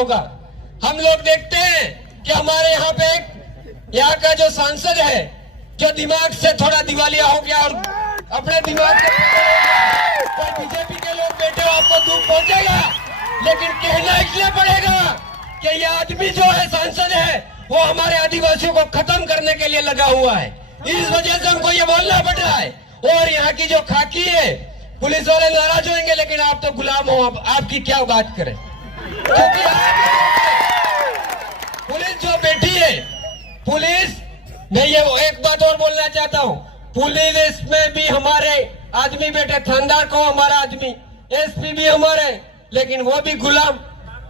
होगा। हम लोग देखते हैं कि हमारे यहाँ पे यहाँ का जो सांसद है, जो दिमाग से थोड़ा दिवालिया हो गया और अपने दिमाग से बीजेपी के लोग बैठे हो, आपको दुख पहुंचेगा, लेकिन कहना इसलिए पड़ेगा कि ये आदमी जो है सांसद है वो हमारे आदिवासियों को खत्म करने के लिए लगा हुआ है। इस वजह से हमको ये बोलना पड़ रहा है। और यहाँ की जो खाकी है, पुलिस वाले नाराज होंगे, लेकिन आप तो गुलाम हो, आपकी क्या बात करें, क्योंकि पुलिस जो बैठी है, पुलिस मैं ये एक बात और बोलना चाहता हूँ, पुलिस में भी हमारे आदमी बैठे, थानेदार को हमारा आदमी, एसपी भी हमारे, लेकिन वो भी गुलाम।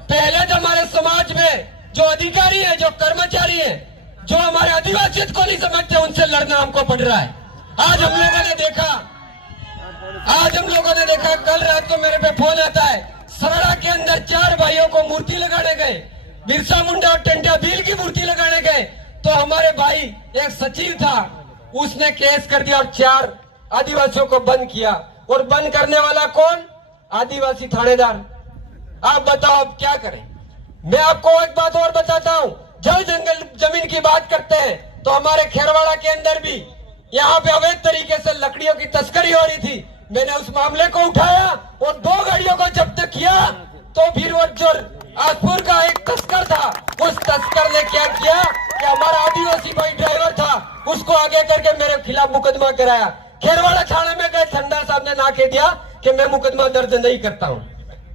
पहले तो हमारे समाज में जो अधिकारी है, जो कर्मचारी है, जो हमारे आदिवासी को नहीं समझते, उनसे लड़ना हमको पड़ रहा है। आज हम लोगों ने देखा, कल रात को मेरे पे फोन आता है, सरड़ा के अंदर 4 भाइयों को मूर्ति लगाने गए, बिरसा मुंडा और टंडा भील की मूर्ति लगाने गए, तो हमारे भाई एक सचिव था, उसने केस कर दिया और 4 आदिवासियों को बंद किया। और बंद करने वाला कौन? आदिवासी थानेदार। आप बताओ अब क्या करें। मैं आपको एक बात और बताता हूँ, जल जंगल जमीन की बात करते हैं तो हमारे खेरवाड़ा के अंदर भी यहाँ पे अवैध तरीके से लकड़ियों की तस्करी हो रही थी। मैंने उस मामले को उठाया और 2 गाड़ियों को जब्त किया। तो फिर वो जो आजपुर का एक तस्कर था, उस तस्कर ने क्या किया कि हमारा आदिवासी भाई ड्राइवर था, उसको आगे करके मेरे खिलाफ मुकदमा कराया। खेरवाड़ा थाने में गए, ठंडा साहब ने ना कह दिया कि मैं मुकदमा दर्ज नहीं करता हूँ।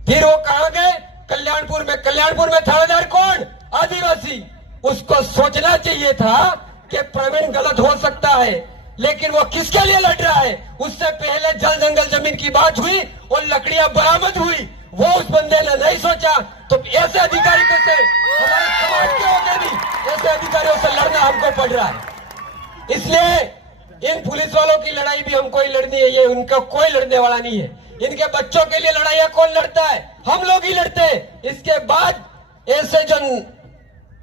फिर वो कहाँ गए? कल्याणपुर में। कल्याणपुर में थानेदार कौन? आदिवासी। उसको सोचना चाहिए था कि प्रवीण गलत हो सकता है, लेकिन वो किसके लिए लड़ रहा है? उससे पहले जल जंगल जमीन की बात हुई और लकड़ियां बरामद हुई, वो उस बंदे ने नहीं सोचा। तो ऐसे अधिकारियों से, हमारे समाज के होकर भी ऐसे अधिकारियों से लड़ना हमको पड़ रहा है। इसलिए इन पुलिस वालों की लड़ाई भी हमको ही लड़नी है, ये उनका कोई लड़ने वाला नहीं है। इनके बच्चों के लिए लड़ाइयां कौन लड़ता है? हम लोग ही लड़ते हैं। इसके बाद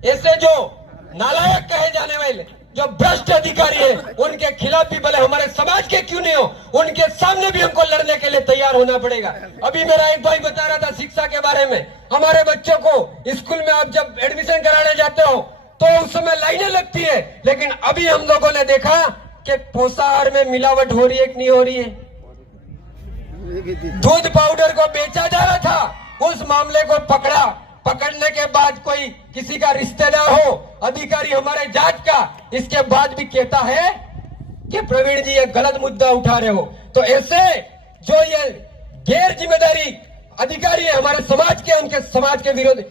ऐसे जो नालायक कहे जाने वाले जो भ्रष्ट अधिकारी है, उनके खिलाफ भी भले हमारे समाज के क्यों नहीं हो, उनके सामने भी हमको लड़ने के लिए तैयार होना पड़ेगा। अभी मेरा एक भाई बता रहा था शिक्षा के बारे में। हमारे बच्चों को स्कूल में आप जब एडमिशन कराने जाते हो तो उस समय लाइनें लगती है, लेकिन अभी हम लोगों ने देखा कि पोषाहार में मिलावट हो रही है कि नहीं हो रही है। दूध पाउडर को बेचा जा रहा था, उस मामले को पकड़ने के बाद कोई किसी का रिश्तेदार हो, अधिकारी हमारे जांच का, इसके बाद भी कहता है कि प्रवीण जी ये गलत मुद्दा उठा रहे हो। तो ऐसे जो ये गैर जिम्मेदारी अधिकारी है हमारे समाज के, उनके समाज के विरोधी